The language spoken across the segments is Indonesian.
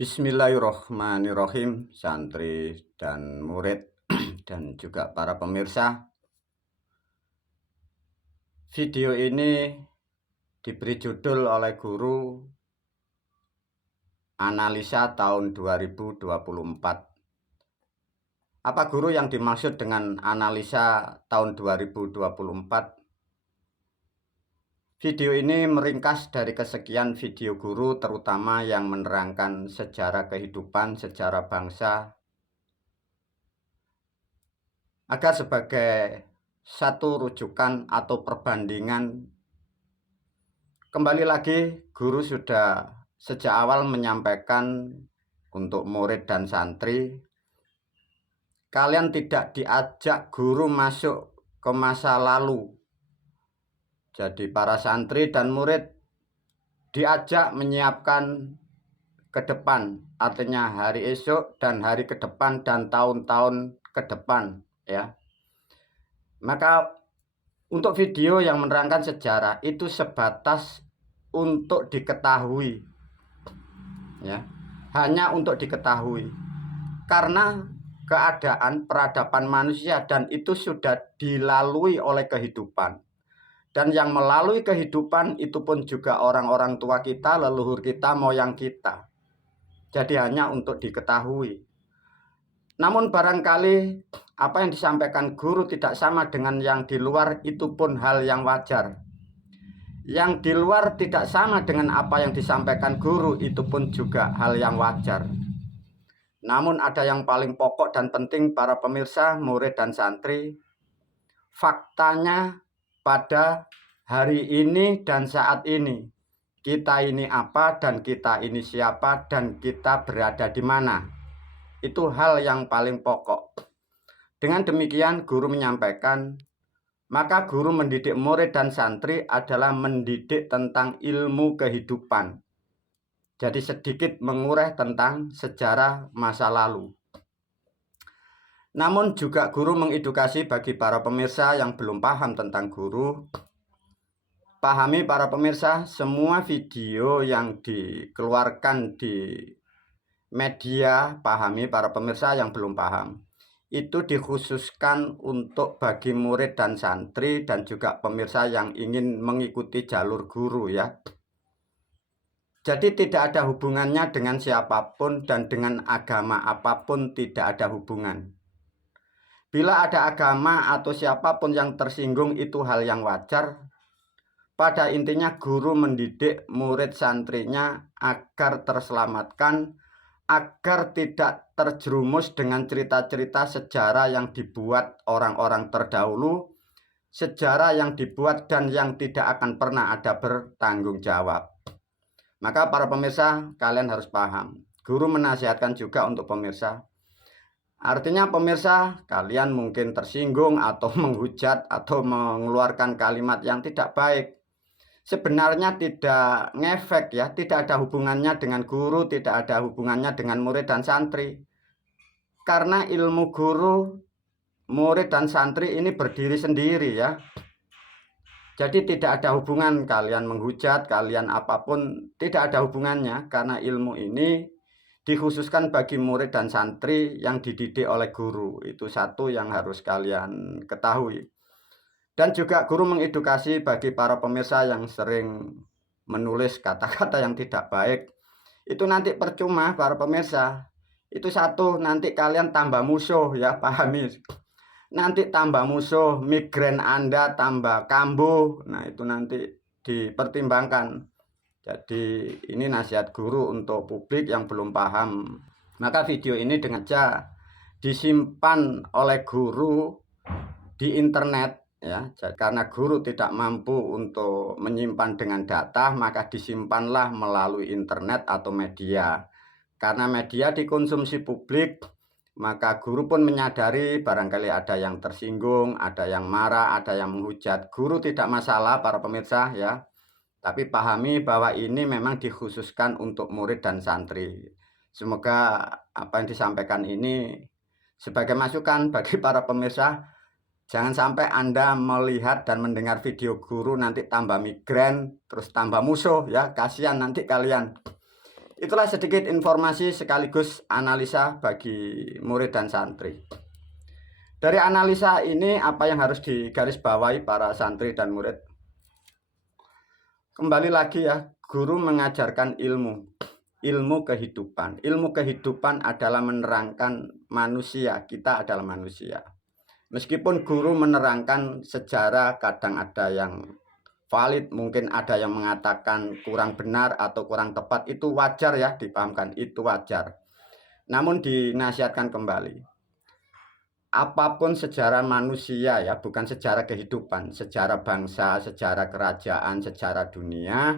Bismillahirrohmanirrohim, santri dan murid dan juga para pemirsa. Video ini diberi judul oleh guru Analisa tahun 2024. Apa guru yang dimaksud dengan analisa tahun 2024? Video ini meringkas dari kesekian video guru, terutama yang menerangkan sejarah kehidupan, sejarah bangsa, agar sebagai satu rujukan atau perbandingan. Kembali lagi, guru sudah sejak awal menyampaikan untuk murid dan santri, kalian tidak diajak guru masuk ke masa lalu. Jadi para santri dan murid diajak menyiapkan ke depan, artinya hari esok dan hari ke depan dan tahun-tahun ke depan, ya. Maka untuk video yang menerangkan sejarah itu sebatas untuk diketahui, ya, hanya untuk diketahui, karena keadaan peradaban manusia dan itu sudah dilalui oleh kehidupan. Dan yang melalui kehidupan itu pun juga orang-orang tua kita, leluhur kita, moyang kita. Jadi hanya untuk diketahui. Namun barangkali apa yang disampaikan guru tidak sama dengan yang di luar, itu pun hal yang wajar. Yang di luar tidak sama dengan apa yang disampaikan guru, itu pun juga hal yang wajar. Namun ada yang paling pokok dan penting para pemirsa, murid dan santri. Faktanya pada hari ini dan saat ini, kita ini apa dan kita ini siapa dan kita berada di mana. Itu hal yang paling pokok. Dengan demikian guru menyampaikan, maka guru mendidik murid dan santri adalah mendidik tentang ilmu kehidupan. Jadi sedikit mengurai tentang sejarah masa lalu. Namun juga guru mengedukasi bagi para pemirsa yang belum paham tentang guru. Pahami para pemirsa, semua video yang dikeluarkan di media, pahami para pemirsa yang belum paham, itu dikhususkan untuk bagi murid dan santri dan juga pemirsa yang ingin mengikuti jalur guru, ya. Jadi tidak ada hubungannya dengan siapapun dan dengan agama apapun, tidak ada hubungan. Bila ada agama atau siapapun yang tersinggung, itu hal yang wajar. Pada intinya guru mendidik murid santrinya agar terselamatkan, agar tidak terjerumus dengan cerita-cerita sejarah yang dibuat orang-orang terdahulu, sejarah yang dibuat dan yang tidak akan pernah ada bertanggung jawab. Maka para pemirsa, kalian harus paham. Guru menasihatkan juga untuk pemirsa. Artinya pemirsa, kalian mungkin tersinggung atau menghujat atau mengeluarkan kalimat yang tidak baik. Sebenarnya tidak ngefek, ya, tidak ada hubungannya dengan guru, tidak ada hubungannya dengan murid dan santri. Karena ilmu guru, murid dan santri ini berdiri sendiri, ya. Jadi tidak ada hubungan kalian menghujat, kalian apapun, tidak ada hubungannya, karena ilmu ini dikhususkan bagi murid dan santri yang dididik oleh guru. Itu satu yang harus kalian ketahui. Dan juga guru mengedukasi bagi para pemirsa yang sering menulis kata-kata yang tidak baik. Itu nanti percuma para pemirsa. Itu satu, nanti kalian tambah musuh, ya, pahami. Nanti tambah musuh, migrain Anda tambah kambuh. Nah, itu nanti dipertimbangkan. Jadi ini nasihat guru untuk publik yang belum paham. Maka video ini dengan saja disimpan oleh guru di internet, ya. Karena guru tidak mampu untuk menyimpan dengan data, maka disimpanlah melalui internet atau media. Karena media dikonsumsi publik, maka guru pun menyadari barangkali ada yang tersinggung, ada yang marah, ada yang menghujat. Guru tidak masalah para pemirsa, ya. Tapi pahami bahwa ini memang dikhususkan untuk murid dan santri. Semoga apa yang disampaikan ini sebagai masukan bagi para pemirsa. Jangan sampai Anda melihat dan mendengar video guru nanti tambah migrain, terus tambah musuh, ya. Kasihan nanti kalian. Itulah sedikit informasi sekaligus analisa bagi murid dan santri. Dari analisa ini apa yang harus digarisbawahi para santri dan murid? Kembali lagi ya, guru mengajarkan ilmu kehidupan. Ilmu kehidupan adalah menerangkan manusia, kita adalah manusia. Meskipun guru menerangkan sejarah, kadang ada yang valid, mungkin ada yang mengatakan kurang benar atau kurang tepat, itu wajar ya, dipahamkan, itu wajar. Namun dinasihatkan kembali, apapun sejarah manusia ya, bukan sejarah kehidupan, sejarah bangsa, sejarah kerajaan, sejarah dunia,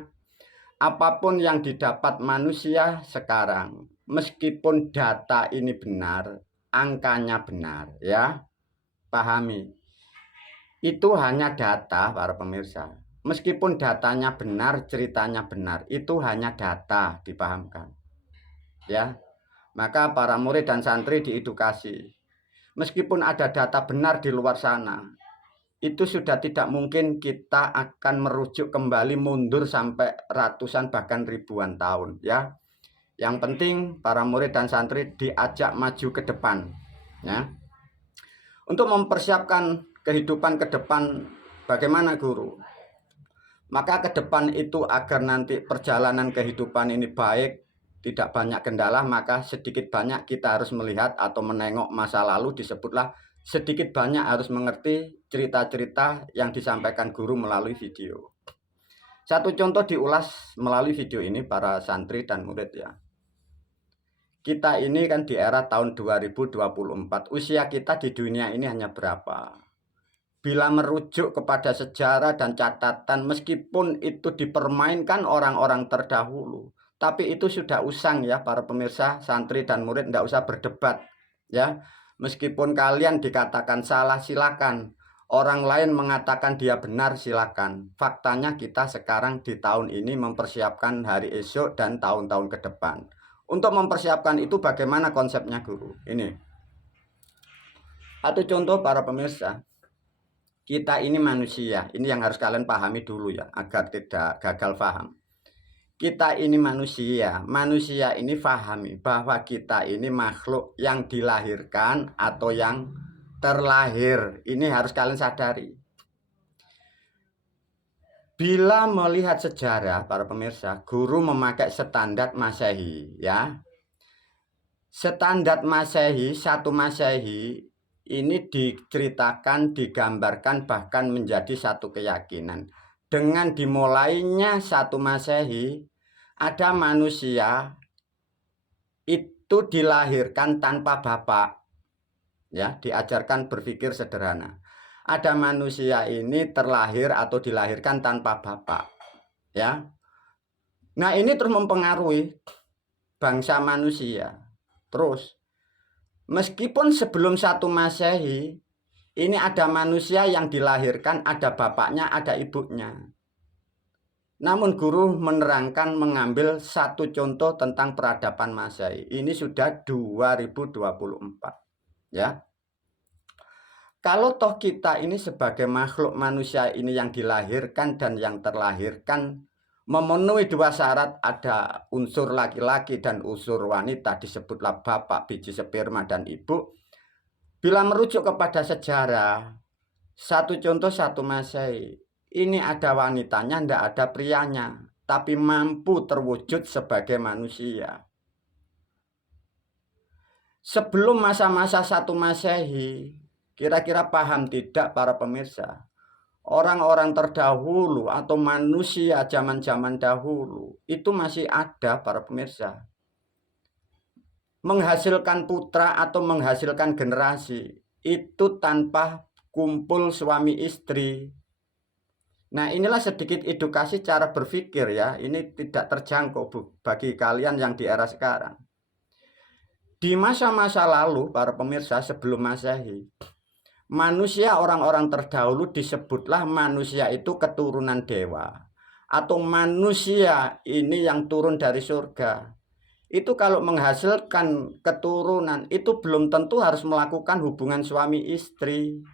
apapun yang didapat manusia sekarang, meskipun data ini benar, angkanya benar ya, pahami. Itu hanya data para pemirsa. Meskipun datanya benar, ceritanya benar, itu hanya data, dipahamkan. Ya. Maka para murid dan santri diedukasi. Meskipun ada data benar di luar sana, itu sudah tidak mungkin kita akan merujuk kembali mundur sampai ratusan bahkan ribuan tahun ya. Yang penting para murid dan santri diajak maju ke depan ya. Untuk mempersiapkan kehidupan ke depan, bagaimana guru? Maka ke depan itu agar nanti perjalanan kehidupan ini baik, tidak banyak kendala, maka sedikit banyak kita harus melihat atau menengok masa lalu, disebutlah sedikit banyak harus mengerti cerita-cerita yang disampaikan guru melalui video. Satu contoh diulas melalui video ini para santri dan murid ya. Kita ini kan di era tahun 2024, usia kita di dunia ini hanya berapa? Bila merujuk kepada sejarah dan catatan, meskipun itu dipermainkan orang-orang terdahulu, tapi itu sudah usang ya para pemirsa, santri dan murid, tidak usah berdebat ya. Meskipun kalian dikatakan salah, silakan. Orang lain mengatakan dia benar, silakan. Faktanya kita sekarang di tahun ini mempersiapkan hari esok dan tahun-tahun ke depan. Untuk mempersiapkan itu bagaimana konsepnya guru? Ini satu contoh para pemirsa. Kita ini manusia, ini yang harus kalian pahami dulu ya, agar tidak gagal paham. Kita ini manusia, manusia ini pahami bahwa kita ini makhluk yang dilahirkan atau yang terlahir. Ini harus kalian sadari. Bila melihat sejarah para pemirsa, guru memakai standar Masehi ya. Standar Masehi, 1 Masehi ini diceritakan, digambarkan, bahkan menjadi satu keyakinan. Dengan dimulainya 1 Masehi, ada manusia itu dilahirkan tanpa bapak. Ya, diajarkan berpikir sederhana. Ada manusia ini terlahir atau dilahirkan tanpa bapak. Ya. Nah, ini terus mempengaruhi bangsa manusia. Terus meskipun sebelum 1 Masehi, ini ada manusia yang dilahirkan, ada bapaknya, ada ibunya. Namun guru menerangkan mengambil satu contoh tentang peradaban Masehi. Ini sudah 2024. Ya. Kalau toh kita ini sebagai makhluk manusia ini yang dilahirkan dan yang terlahirkan, memenuhi 2 syarat, ada unsur laki-laki dan unsur wanita, disebutlah bapak, biji sperma, dan ibu. Bila merujuk kepada sejarah, satu contoh 1 Masehi, ini ada wanitanya, tidak ada prianya, tapi mampu terwujud sebagai manusia. Sebelum masa-masa 1 Masehi, kira-kira paham tidak para pemirsa? Orang-orang terdahulu atau manusia zaman-zaman dahulu itu masih ada para pemirsa. Menghasilkan putra atau menghasilkan generasi itu tanpa kumpul suami istri. Nah, inilah sedikit edukasi cara berpikir ya. Ini tidak terjangkau bagi kalian yang di era sekarang. Di masa-masa lalu para pemirsa sebelum Masehi, manusia orang-orang terdahulu disebutlah manusia itu keturunan dewa atau manusia ini yang turun dari surga. Itu kalau menghasilkan keturunan itu belum tentu harus melakukan hubungan suami istri.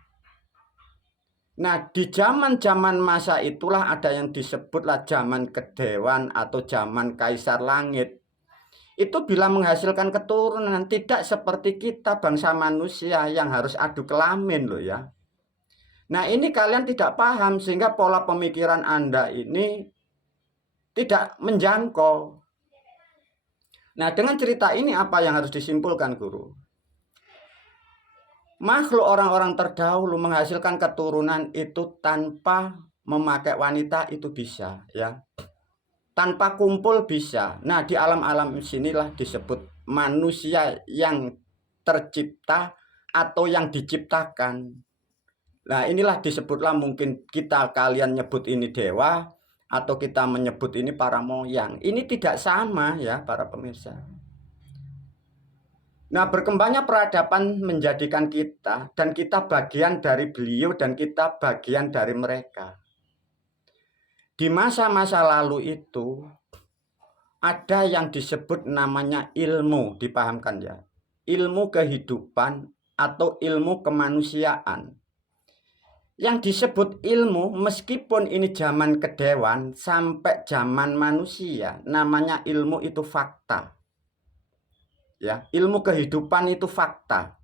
Nah, di zaman-zaman masa itulah ada yang disebutlah zaman kedewan atau zaman kaisar langit. itu bila menghasilkan keturunan, tidak seperti kita bangsa manusia yang harus adu kelamin loh ya. Nah ini kalian tidak paham sehingga pola pemikiran Anda ini tidak menjangkau. Nah dengan cerita ini apa yang harus disimpulkan guru? Makhluk orang-orang terdahulu menghasilkan keturunan itu tanpa memakai wanita itu bisa ya. Tanpa kumpul bisa. Nah di alam-alam sinilah disebut manusia yang tercipta atau yang diciptakan. Nah inilah disebutlah mungkin kita kalian nyebut ini dewa atau kita menyebut ini para moyang. Ini tidak sama ya para pemirsa. Nah berkembangnya peradaban menjadikan kita dan kita bagian dari beliau dan kita bagian dari mereka. Di masa-masa lalu itu ada yang disebut namanya ilmu, dipahamkan ya. Ilmu kehidupan atau ilmu kemanusiaan. Yang disebut ilmu meskipun ini zaman kedewan sampai zaman manusia, namanya ilmu itu fakta. Ya, ilmu kehidupan itu fakta.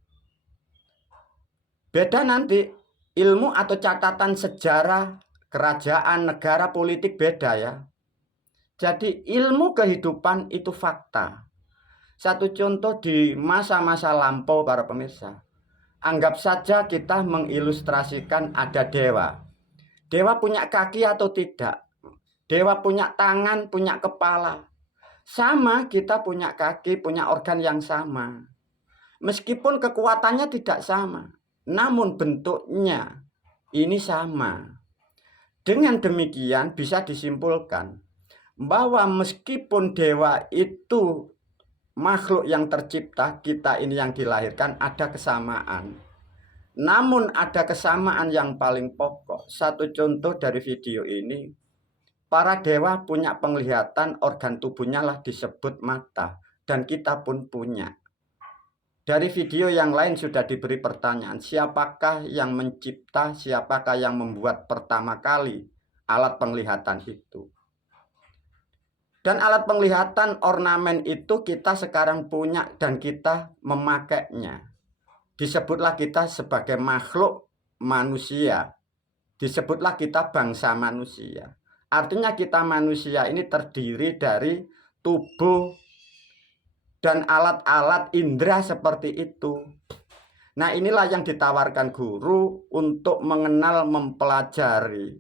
Beda nanti ilmu atau catatan sejarah kerajaan, negara, politik beda ya. Jadi ilmu kehidupan itu fakta. Satu contoh di masa-masa lampau para pemirsa. Anggap saja kita mengilustrasikan ada dewa. Dewa punya kaki atau tidak? Dewa punya tangan, punya kepala. Sama, kita punya kaki, punya organ yang sama. Meskipun kekuatannya tidak sama, namun bentuknya ini sama. Dengan demikian bisa disimpulkan bahwa meskipun dewa itu makhluk yang tercipta, kita ini yang dilahirkan ada kesamaan. Namun ada kesamaan yang paling pokok. Satu contoh dari video ini, para dewa punya penglihatan, organ tubuhnya lah disebut mata. Dan kita pun punya. Dari video yang lain sudah diberi pertanyaan, siapakah yang mencipta, siapakah yang membuat pertama kali alat penglihatan itu. Dan alat penglihatan ornamen itu kita sekarang punya dan kita memakainya. Disebutlah kita sebagai makhluk manusia. Disebutlah kita bangsa manusia. Artinya kita manusia ini terdiri dari tubuh dan alat-alat indera seperti itu. Nah inilah yang ditawarkan guru untuk mengenal, mempelajari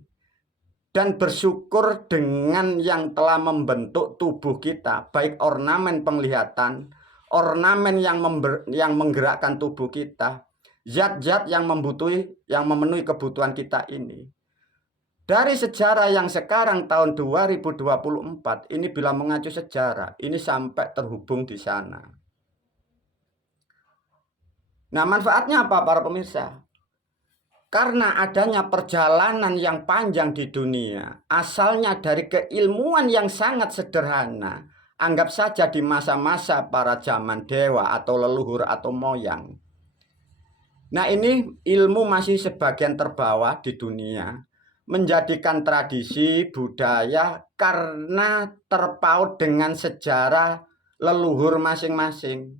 dan bersyukur dengan yang telah membentuk tubuh kita, baik ornamen penglihatan, ornamen yang menggerakkan tubuh kita, zat-zat yang memenuhi kebutuhan kita ini. Dari sejarah yang sekarang tahun 2024 ini bila mengacu sejarah, ini sampai terhubung di sana. Nah, manfaatnya apa para pemirsa? Karena adanya perjalanan yang panjang di dunia, asalnya dari keilmuan yang sangat sederhana. Anggap saja di masa-masa para zaman dewa atau leluhur atau moyang. Nah, ini ilmu masih sebagian terbawa di dunia. Menjadikan tradisi budaya karena terpaut dengan sejarah leluhur masing-masing,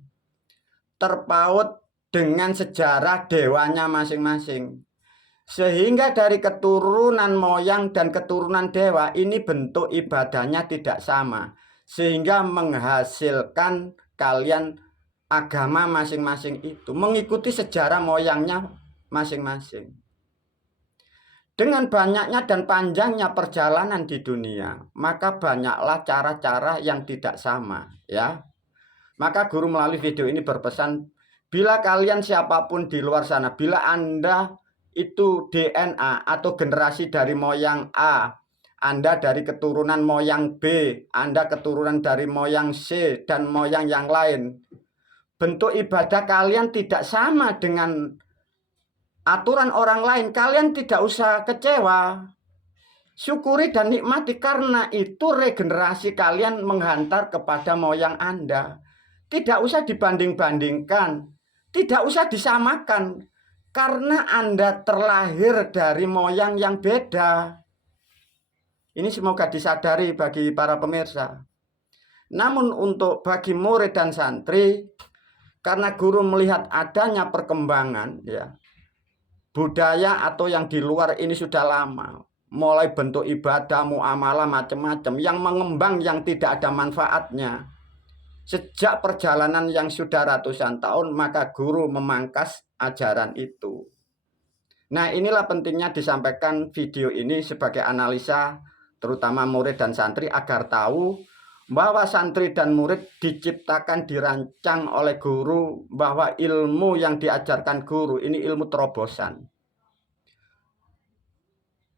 terpaut dengan sejarah dewanya masing-masing, sehingga dari keturunan moyang dan keturunan dewa ini bentuk ibadahnya tidak sama, sehingga menghasilkan kalian agama masing-masing itu mengikuti sejarah moyangnya masing-masing. Dengan banyaknya dan panjangnya perjalanan di dunia, maka banyaklah cara-cara yang tidak sama, ya. Maka guru melalui video ini berpesan, bila kalian siapapun di luar sana, bila Anda itu DNA atau generasi dari moyang A, Anda dari keturunan moyang B, Anda keturunan dari moyang C dan moyang yang lain, bentuk ibadah kalian tidak sama dengan aturan orang lain, kalian tidak usah kecewa. Syukuri dan nikmati karena itu regenerasi kalian menghantar kepada moyang Anda. Tidak usah dibanding-bandingkan, tidak usah disamakan karena Anda terlahir dari moyang yang beda. Ini semoga disadari bagi para pemirsa. Namun untuk bagi murid dan santri, karena guru melihat adanya perkembangan ya budaya atau yang di luar ini sudah lama, mulai bentuk ibadah, muamalah macam-macam yang mengembang yang tidak ada manfaatnya. Sejak perjalanan yang sudah ratusan tahun, maka guru memangkas ajaran itu. Nah, inilah pentingnya disampaikan video ini sebagai analisa terutama murid dan santri agar tahu bahwa santri dan murid diciptakan, dirancang oleh guru, bahwa ilmu yang diajarkan guru ini ilmu terobosan.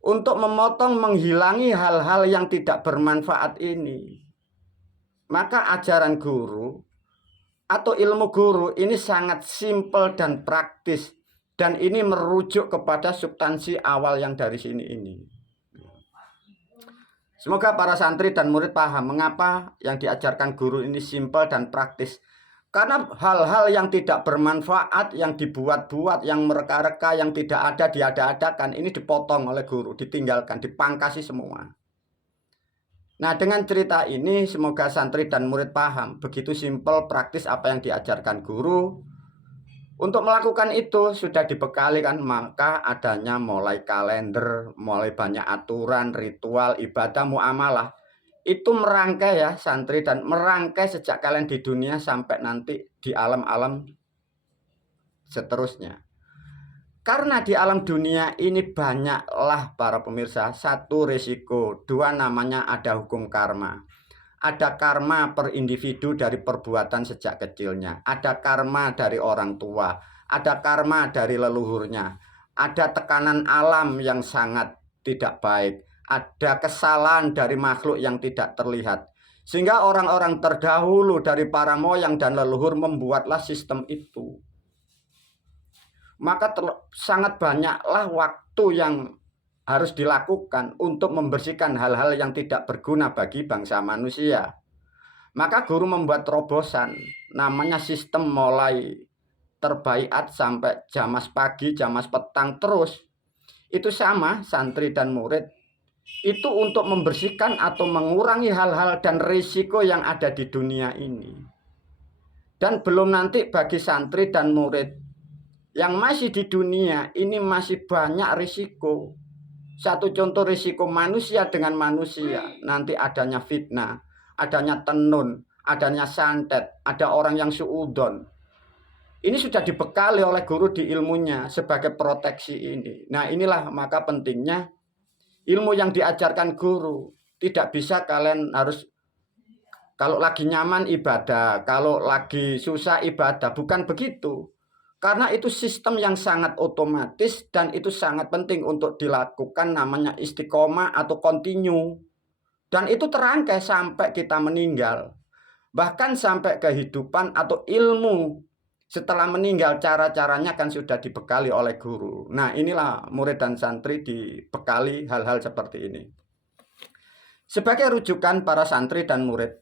Untuk memotong, menghilangi hal-hal yang tidak bermanfaat ini, maka ajaran guru atau ilmu guru ini sangat simpel dan praktis. Dan ini merujuk kepada substansi awal yang dari sini ini. Semoga para santri dan murid paham mengapa yang diajarkan guru ini simpel dan praktis. Karena hal-hal yang tidak bermanfaat, yang dibuat-buat, yang mereka-reka, yang tidak ada, diada-adakan, ini dipotong oleh guru, ditinggalkan, dipangkasi semua. Nah, dengan cerita ini semoga santri dan murid paham begitu simpel praktis apa yang diajarkan guru. Untuk melakukan itu sudah dibekali kan, maka adanya mulai kalender, mulai banyak aturan, ritual, ibadah, muamalah. Itu merangkai ya santri dan merangkai sejak kalian di dunia sampai nanti di alam-alam seterusnya. Karena di alam dunia ini banyaklah para pemirsa, satu risiko, dua namanya ada hukum karma. Ada karma per individu dari perbuatan sejak kecilnya. Ada karma dari orang tua. Ada karma dari leluhurnya. Ada tekanan alam yang sangat tidak baik. Ada kesalahan dari makhluk yang tidak terlihat. Sehingga orang-orang terdahulu dari para moyang dan leluhur membuatlah sistem itu. Maka sangat banyaklah waktu yang harus dilakukan untuk membersihkan hal-hal yang tidak berguna bagi bangsa manusia. Maka guru membuat terobosan, namanya sistem mulai terbaiat sampai jamas pagi, jamas petang terus. Itu sama santri dan murid. Itu untuk membersihkan atau mengurangi hal-hal dan risiko yang ada di dunia ini. Dan belum nanti bagi santri dan murid yang masih di dunia ini masih banyak risiko. Satu contoh risiko manusia dengan manusia, nanti adanya fitnah, adanya tenun, adanya santet, ada orang yang suudon. Ini sudah dibekali oleh guru di ilmunya sebagai proteksi ini. Nah, inilah maka pentingnya ilmu yang diajarkan guru. Tidak bisa kalian harus kalau lagi nyaman ibadah, kalau lagi susah ibadah, bukan begitu. Karena itu sistem yang sangat otomatis dan itu sangat penting untuk dilakukan, namanya istiqomah atau continue. Dan itu terangkai sampai kita meninggal. Bahkan sampai kehidupan atau ilmu setelah meninggal, cara-caranya kan sudah dibekali oleh guru. Nah, inilah murid dan santri dibekali hal-hal seperti ini. Sebagai rujukan para santri dan murid,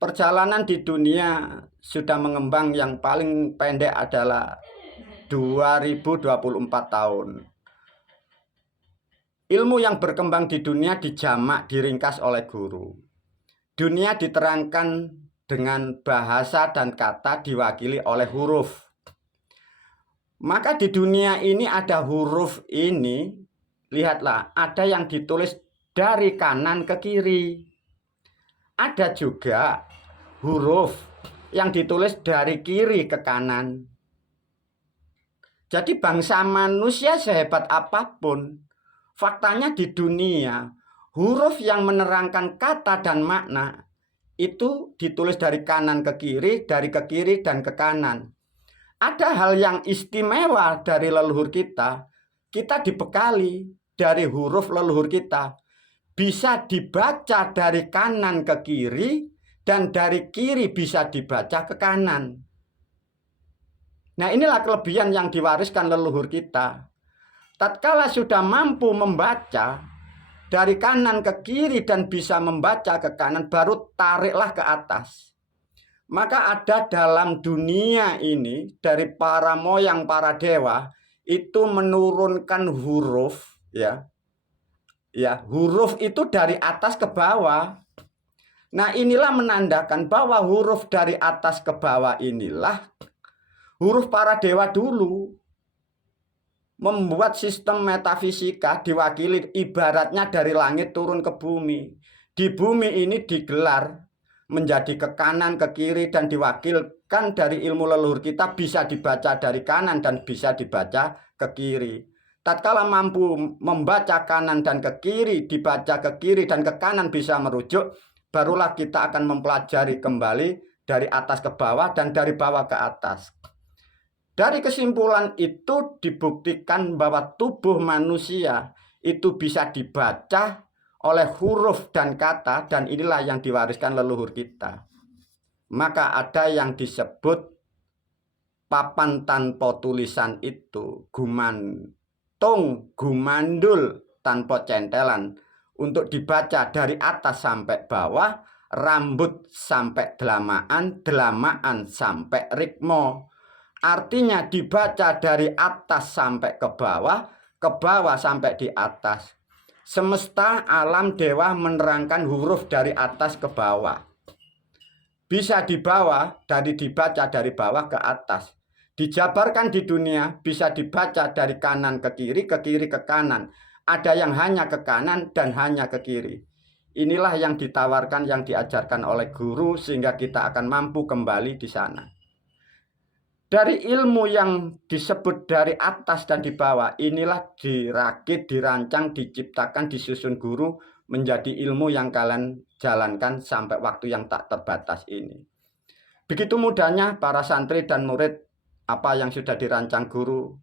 perjalanan di dunia sudah mengembang, yang paling pendek adalah 2024 tahun. Ilmu yang berkembang di dunia dijamak, diringkas oleh guru. Dunia diterangkan dengan bahasa dan kata diwakili oleh huruf. Maka di dunia ini ada huruf ini, lihatlah, ada yang ditulis dari kanan ke kiri. Ada juga huruf yang ditulis dari kiri ke kanan. Jadi bangsa manusia sehebat apapun, faktanya di dunia, huruf yang menerangkan kata dan makna itu ditulis dari kanan ke kiri, dari ke kiri dan ke kanan. Ada hal yang istimewa dari leluhur kita dibekali dari huruf leluhur kita. Bisa dibaca dari kanan ke kiri, dan dari kiri bisa dibaca ke kanan. Nah, inilah kelebihan yang diwariskan leluhur kita. Tatkala sudah mampu membaca dari kanan ke kiri dan bisa membaca ke kanan, baru tariklah ke atas. Maka ada dalam dunia ini dari para moyang, para dewa itu menurunkan huruf, ya huruf itu dari atas ke bawah. Nah, inilah menandakan bahwa huruf dari atas ke bawah inilah huruf para dewa dulu membuat sistem metafisika diwakili ibaratnya dari langit turun ke bumi. Di bumi ini digelar menjadi ke kanan, ke kiri, dan diwakilkan dari ilmu leluhur kita bisa dibaca dari kanan dan bisa dibaca ke kiri. Tatkala mampu membaca kanan dan ke kiri, dibaca ke kiri dan ke kanan bisa merujuk, barulah kita akan mempelajari kembali dari atas ke bawah dan dari bawah ke atas. Dari kesimpulan itu dibuktikan bahwa tubuh manusia itu bisa dibaca oleh huruf dan kata, dan inilah yang diwariskan leluhur kita. Maka ada yang disebut papan tanpa tulisan itu gumantung, gumandul tanpa centelan, untuk dibaca dari atas sampai bawah, rambut sampai delamaan, delamaan sampai rikmo. Artinya dibaca dari atas sampai ke bawah sampai di atas. Semesta alam dewa menerangkan huruf dari atas ke bawah. Bisa dibaca dari bawah ke atas. Dijabarkan di dunia bisa dibaca dari kanan ke kiri ke kanan. Ada yang hanya ke kanan dan hanya ke kiri. Inilah yang ditawarkan, yang diajarkan oleh guru sehingga kita akan mampu kembali di sana. Dari ilmu yang disebut dari atas dan di bawah, inilah dirakit, dirancang, diciptakan, disusun guru menjadi ilmu yang kalian jalankan sampai waktu yang tak terbatas ini. Begitu mudahnya para santri dan murid apa yang sudah dirancang guru.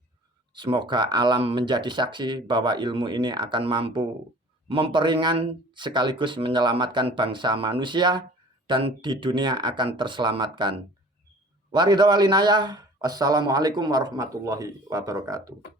Semoga alam menjadi saksi bahwa ilmu ini akan mampu memperingan sekaligus menyelamatkan bangsa manusia dan di dunia akan terselamatkan. Waridha walinaya, wassalamualaikum warahmatullahi wabarakatuh.